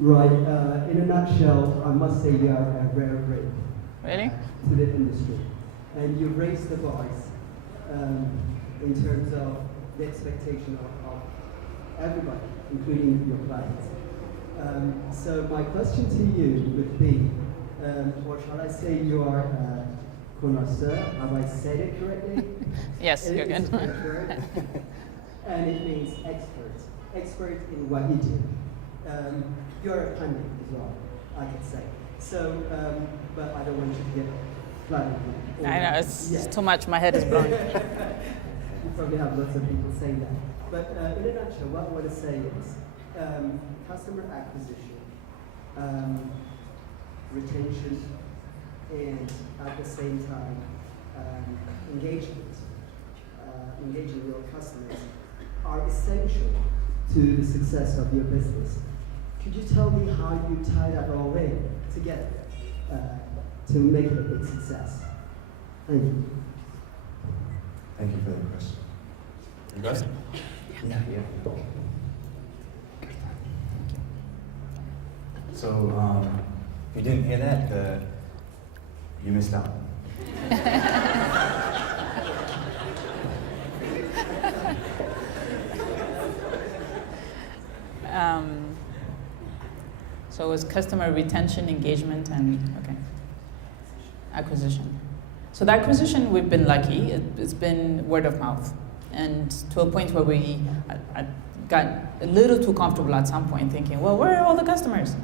Right. In a nutshell, I must say you are a rare breed. Really? To the industry, and you raised the bars in terms of the expectation of everybody, including your clients. So my question to you would be, or shall I say you are a connoisseur? Have I said it correctly? Yes, you're good. It's a correct word. And it means expert in what you do. You're a pundit as well, I could say. So, but I don't want you to get flooded. I know, it's too much, my head is blowing. You probably have lots of people saying that. But in a nutshell, what I want to say is customer acquisition, retention, and at the same time, engagement, engaging your customers are essential to the success of your business. Could you tell me how you tie that all in together to make it a big success? Thank you. Thank you for the question. You guys? Yeah. So, if you didn't hear that, you missed out. So it was customer retention, engagement, and acquisition. So the acquisition, we've been lucky. It's been word of mouth, and to a point where I got a little too comfortable at some point, thinking, well, where are all the customers?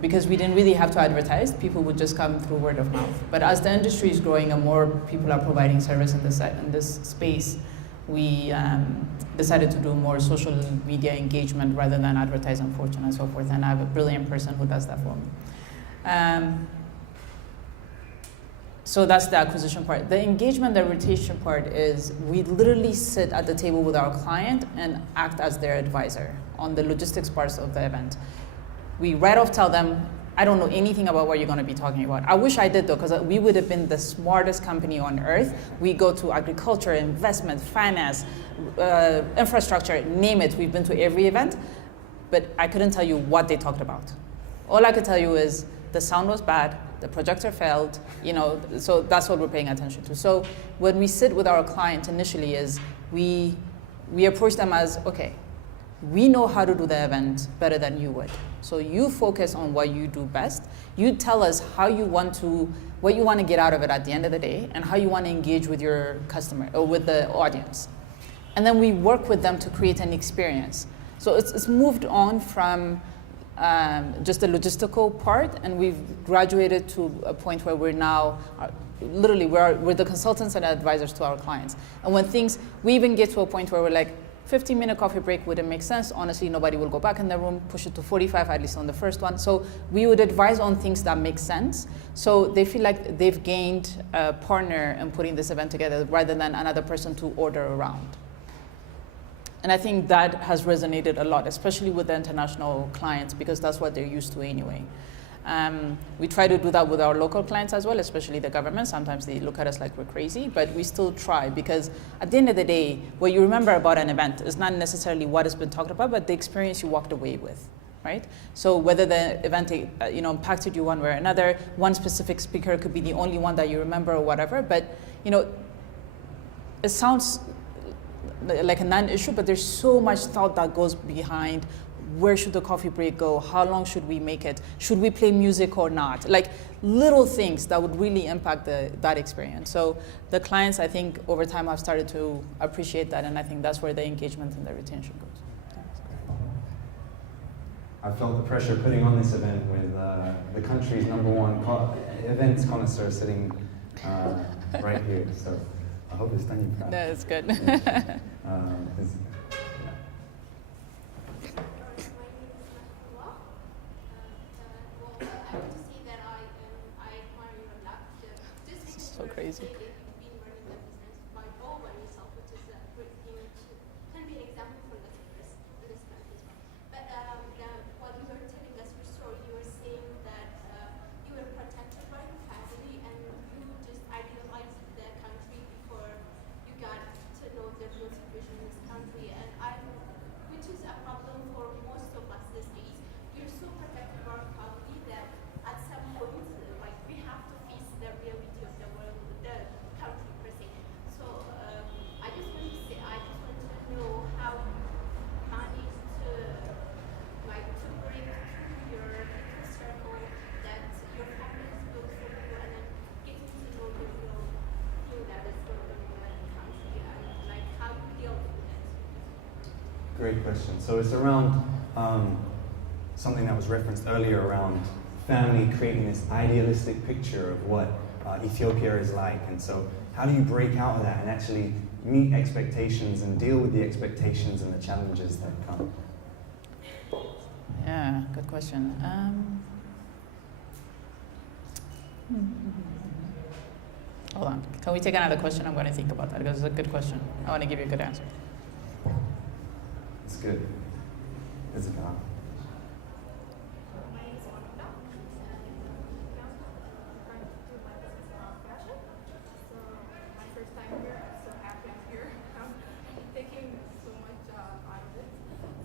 Because we didn't really have to advertise. People would just come through word of mouth. But as the industry is growing and more people are providing service in this space, we decided to do more social media engagement rather than advertise on Fortune and so forth. And I have a brilliant person who does that for me. So that's the acquisition part. The engagement, the retention part is we literally sit at the table with our client and act as their advisor on the logistics parts of the event. We right off tell them, I don't know anything about what you're going to be talking about. I wish I did though, because we would have been the smartest company on earth. We go to agriculture, investment, finance, infrastructure, name it. We've been to every event, but I couldn't tell you what they talked about. All I could tell you is the sound was bad, the projector failed, so that's what we're paying attention to. So when we sit with our client initially is we approach them as, okay, we know how to do the event better than you would. So you focus on what you do best. You tell us what you want to get out of it at the end of the day, and how you want to engage with your customer or with the audience. And then we work with them to create an experience. So it's moved on from just the logistical part, and we've graduated to a point where we're now, literally, we're the consultants and advisors to our clients. And when we even get to a point where we're like, 15-minute coffee break wouldn't make sense. Honestly, nobody will go back in the room, push it to 45, at least on the first one. So we would advise on things that make sense. So they feel like they've gained a partner in putting this event together rather than another person to order around. And I think that has resonated a lot, especially with the international clients, because that's what they're used to anyway. We try to do that with our local clients as well, especially the government. Sometimes they look at us like we're crazy, but we still try, because at the end of the day, what you remember about an event is not necessarily what has been talked about, but the experience you walked away with, right? So whether the event impacted you one way or another, one specific speaker could be the only one that you remember or whatever, but it sounds like a non-issue, but there's so much thought that goes behind. Where should the coffee break go? How long should we make it? Should we play music or not? Like little things that would really impact that experience. So the clients, I think, over time have started to appreciate that, and I think that's where the engagement and the retention goes. I felt the pressure putting on this event with the country's #1 events connoisseur sitting right here. So I hope it's done you proud. No, it's good. So crazy. You've been running the business by all by yourself, which is a great thing, can be an example for listeners in this country as well. But while you were telling us your story, you were saying that you were protected by your family and you just idealized the country before you got to know the real situation in this country Great question. So it's around something that was referenced earlier around family creating this idealistic picture of what Ethiopia is like. And so how do you break out of that and actually meet expectations and deal with the expectations and the challenges that come? Yeah, good question. Hold on. Can we take another question? I'm going to think about that because it's a good question. I want to give you a good answer. It's good. It's a God. My name is Monica, and I'm trying to do my business around fashion. So my first time here, I'm so happy I'm here. I'm taking so much out of it.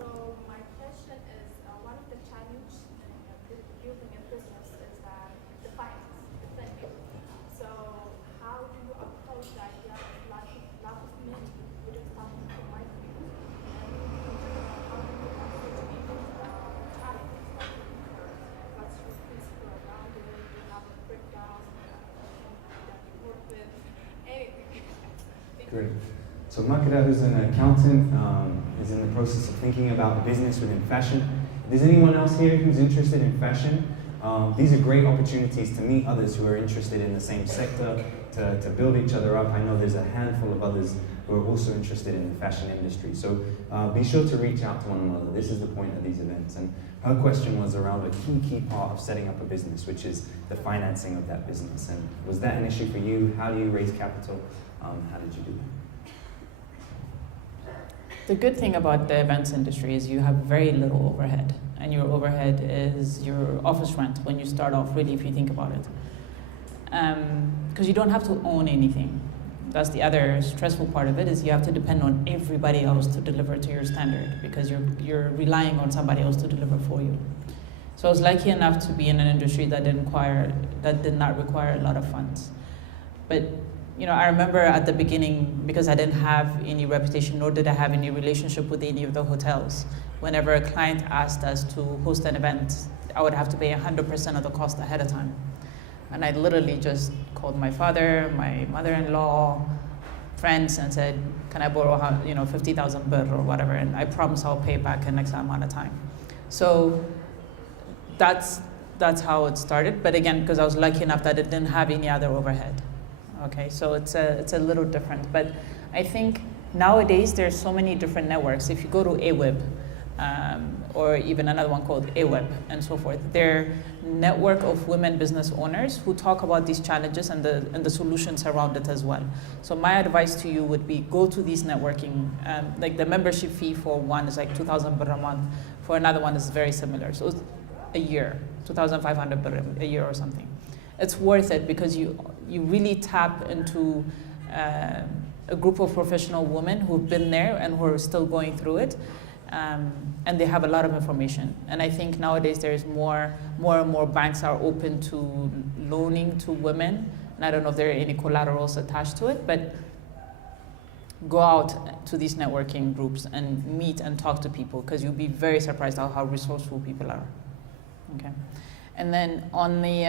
So my question is, one of the challenges in building a business is that the finance, the funding. So how do you approach the idea of lack of money within starting to micro? Great. So Makeda, who's an accountant, is in the process of thinking about business within fashion. If there's anyone else here who's interested in fashion, these are great opportunities to meet others who are interested in the same sector, to build each other up. I know there's a handful of others who are also interested in the fashion industry. So be sure to reach out to one another. This is the point of these events. And her question was around a key part of setting up a business, which is the financing of that business. And was that an issue for you? How do you raise capital? How did you do that? The good thing about the events industry is you have very little overhead, and your overhead is your office rent when you start off, really, if you think about it. Because you don't have to own anything. That's the other stressful part of it, is you have to depend on everybody else to deliver to your standard, because you're relying on somebody else to deliver for you. So I was lucky enough to be in an industry that did not require a lot of funds. But I remember at the beginning, because I didn't have any reputation, nor did I have any relationship with any of the hotels. Whenever a client asked us to host an event, I would have to pay 100% of the cost ahead of time. And I literally just called my father, my mother-in-law, friends, and said, can I borrow 50,000 birr or whatever, and I promise I'll pay back in X amount of time. So that's how it started. But again, because I was lucky enough that it didn't have any other overhead. Okay, so it's a little different. But I think nowadays there's so many different networks. If you go to AWEB, or even another one called AWEB and so forth, they're network of women business owners who talk about these challenges and the solutions around it as well. So my advice to you would be go to these networking, like the membership fee for one is like 2,000 birr a month, for another one is very similar. So it's a year, 2,500 birr a year or something. It's worth it because you really tap into a group of professional women who've been there and who are still going through it. And they have a lot of information. And I think nowadays there's more and more banks are open to loaning to women. And I don't know if there are any collaterals attached to it, but go out to these networking groups and meet and talk to people, because you'll be very surprised how resourceful people are. Okay. And then on the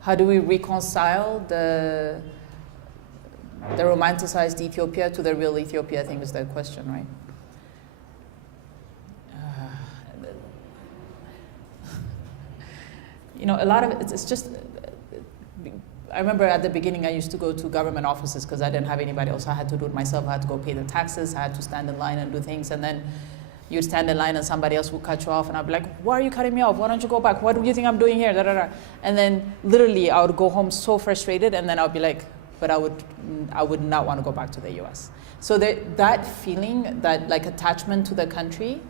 how do we reconcile the romanticized Ethiopia to the real Ethiopia, I think is the question, right? A lot of it's just, I remember at the beginning I used to go to government offices because I didn't have anybody else. I had to do it myself. I had to go pay the taxes. I had to stand in line and do things. And then you'd stand in line and somebody else would cut you off, and I'd be like, why are you cutting me off? Why don't you go back? What do you think I'm doing here? Da, da, da. And then literally I would go home so frustrated, and then I would be like, but I would not want to go back to the US. So that feeling, that like attachment to the country,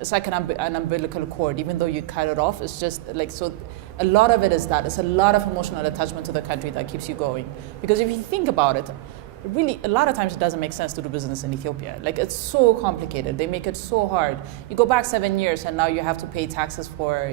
it's like an umbilical cord. Even though you cut it off, it's just like, so a lot of it is that. It's a lot of emotional attachment to the country that keeps you going. Because if you think about it, really, a lot of times it doesn't make sense to do business in Ethiopia. Like, it's so complicated. They make it so hard. You go back 7 years and now you have to pay taxes for,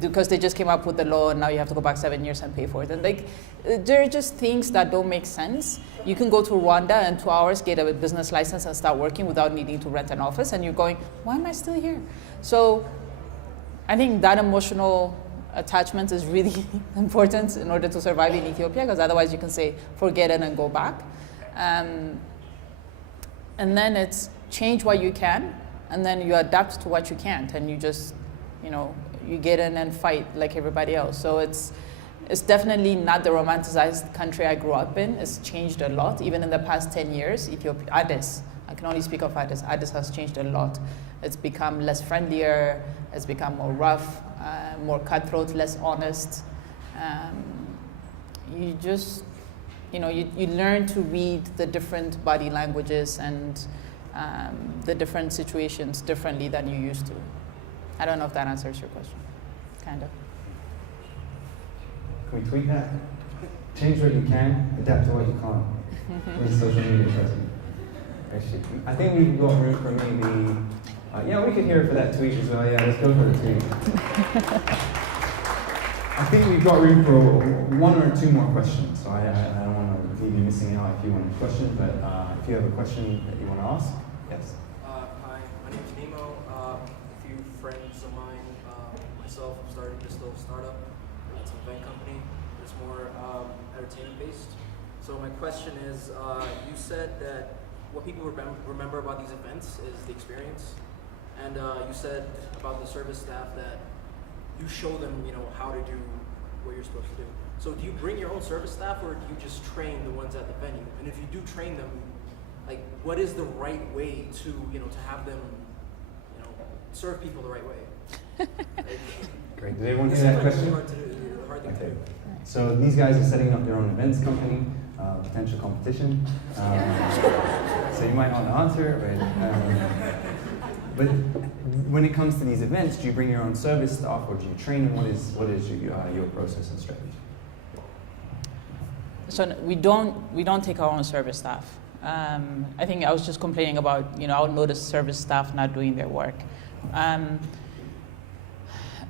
because they just came up with the law, and now you have to go back 7 years and pay for it. And like, there are just things that don't make sense. You can go to Rwanda and 2 hours, get a business license and start working without needing to rent an office, and you're going, why am I still here? So I think that emotional attachment is really important in order to survive in Ethiopia, because otherwise you can say, forget it and go back. And then it's change what you can, and then you adapt to what you can't, and you just, you get in and fight like everybody else. So it's definitely not the romanticized country I grew up in. It's changed a lot, even in the past 10 years. Ethiopia, Addis, I can only speak of Addis. Addis has changed a lot. It's become less friendlier, it's become more rough, more cutthroat, less honest. You just, you learn to read the different body languages and the different situations differently than you used to. I don't know if that answers your question. Kind of. Can we tweet that? Change what you can, adapt to what you can't. With social media present. Actually, I think we've got room for maybe. Yeah, we could hear it for that tweet as well. Yeah, let's go for the tweet. I think we've got room for one or two more questions. So I don't want to leave you missing out if you want a question, but if you have a question that you want to ask, yes. Hi, my name is Nemo. A few friends of mine, myself, have started this little startup. It's an event company. It's more entertainment based. So my question is, you said that what people remember about these events is the experience, and you said about the service staff that you show them, how to do what you're supposed to do. So do you bring your own service staff, or do you just train the ones at the venue? And if you do train them, like, what is the right way to, to have them, serve people the right way? Great. Did everyone hear that question? Hard thing to do. So these guys are setting up their own events company, potential competition. So you might want to answer, but when it comes to these events, do you bring your own service staff, or do you train them? What is your process and strategy? So we don't take our own service staff. I think I was just complaining about, I'll notice service staff not doing their work.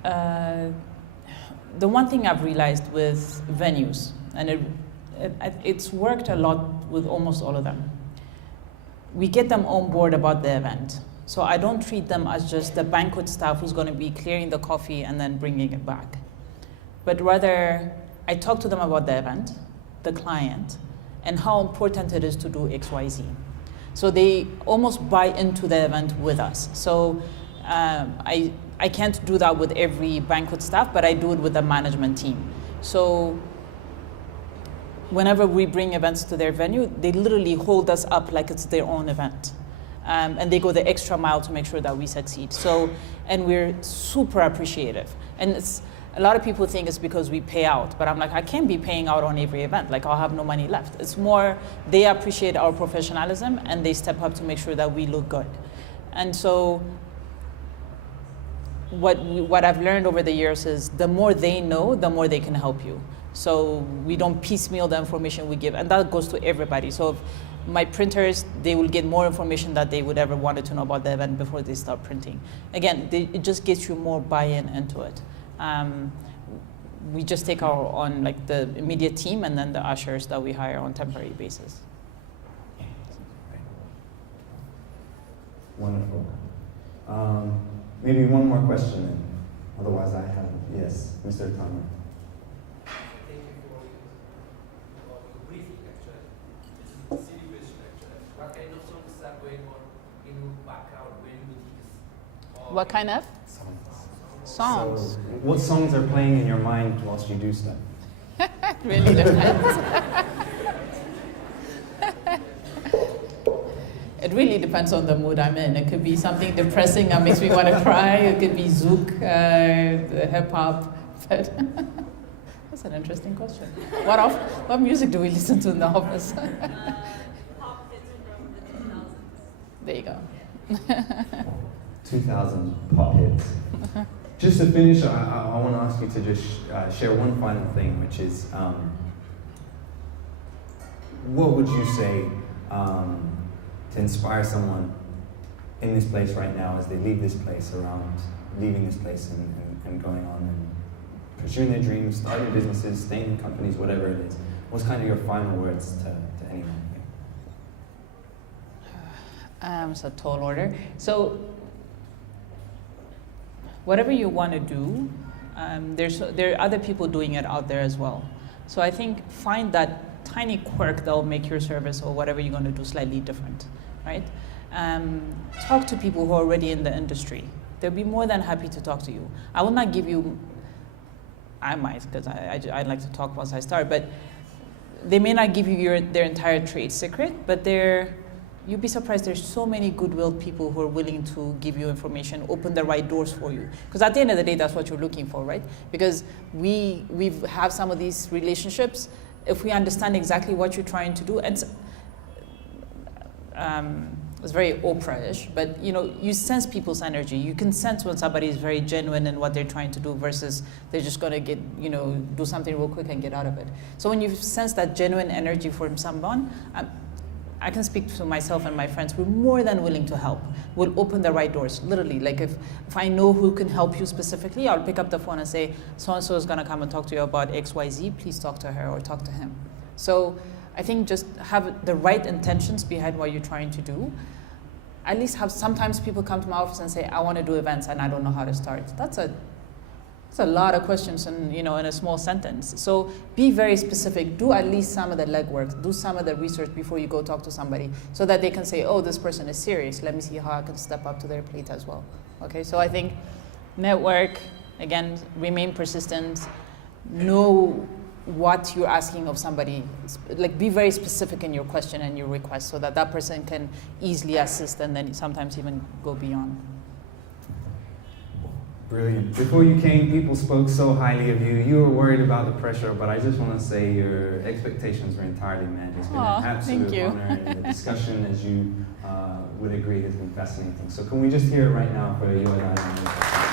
The one thing I've realized with venues, and it's worked a lot with almost all of them, we get them on board about the event. So I don't treat them as just the banquet staff who's going to be clearing the coffee and then bringing it back. But rather, I talk to them about the event, the client, and how important it is to do X, Y, Z. So they almost buy into the event with us. So I can't do that with every banquet staff, but I do it with the management team. So whenever we bring events to their venue, they literally hold us up like it's their own event. And they go the extra mile to make sure that we succeed. So, and we're super appreciative. And a lot of people think it's because we pay out, but I'm like, I can't be paying out on every event. Like, I'll have no money left. It's more, they appreciate our professionalism and they step up to make sure that we look good. And so, what I've learned over the years is the more they know, the more they can help you. So we don't piecemeal the information we give, and that goes to everybody. So if my printers, they will get more information that they would ever wanted to know about the event before they start printing. Again, it just gets you more buy-in into it. We just take our on like the immediate team and then the ushers that we hire on temporary basis. Wonderful. Maybe one more question then. Otherwise I have, yes, Mr. Tamer. Thank you for your briefing lecture. This is a city-based lecture. What kind of songs are going on in the background when you do this? What kind of? Songs. So, what songs are playing in your mind whilst you do stuff? Really depends. It really depends on the mood I'm in. It could be something depressing that makes me want to cry. It could be zouk, hip hop. But that's an interesting question. What music do we listen to in the office? Pop hits from the 2000s. There you go. 2000 pop hits. Just to finish, I want to ask you to just share one final thing, which is, what would you say to inspire someone in this place right now as they leave this place, leaving this place and going on and pursuing their dreams, starting businesses, staying in companies, whatever it is? What's kind of your final words to anyone here? It's a tall order. So whatever you want to do, there are other people doing it out there as well. So I think find that tiny quirk that will make your service or whatever you're going to do slightly different, right? Talk to people who are already in the industry. They'll be more than happy to talk to you. I will not give you, I might, because I like to talk once I start, but they may not give you their entire trade secret, but you'd be surprised there's so many goodwill people who are willing to give you information, open the right doors for you. Because at the end of the day, that's what you're looking for, right? Because we have some of these relationships, if we understand exactly what you're trying to do, and it's very Oprah-ish, but you sense people's energy. You can sense when somebody is very genuine in what they're trying to do versus they're just gonna get, do something real quick and get out of it. So when you sense that genuine energy from someone, I can speak to myself and my friends, we're more than willing to help. We'll open the right doors, literally. Like if I know who can help you specifically, I'll pick up the phone and say, so-and-so is gonna come and talk to you about XYZ, please talk to her or talk to him. So I think just have the right intentions behind what you're trying to do. At least sometimes people come to my office and say, I want to do events and I don't know how to start. That's a lot of questions in a small sentence. So be very specific. Do at least some of the legwork. Do some of the research before you go talk to somebody so that they can say, oh, this person is serious. Let me see how I can step up to their plate as well. Okay, so I think network, again, remain persistent. Know what you're asking of somebody. Like be very specific in your question and your request so that person can easily assist and then sometimes even go beyond. Brilliant. Before you came, people spoke so highly of you. You were worried about the pressure, but I just want to say your expectations were entirely met. It's been an absolute honor, and the discussion, as you would agree, has been fascinating. So can we just hear it right now for Yoadan?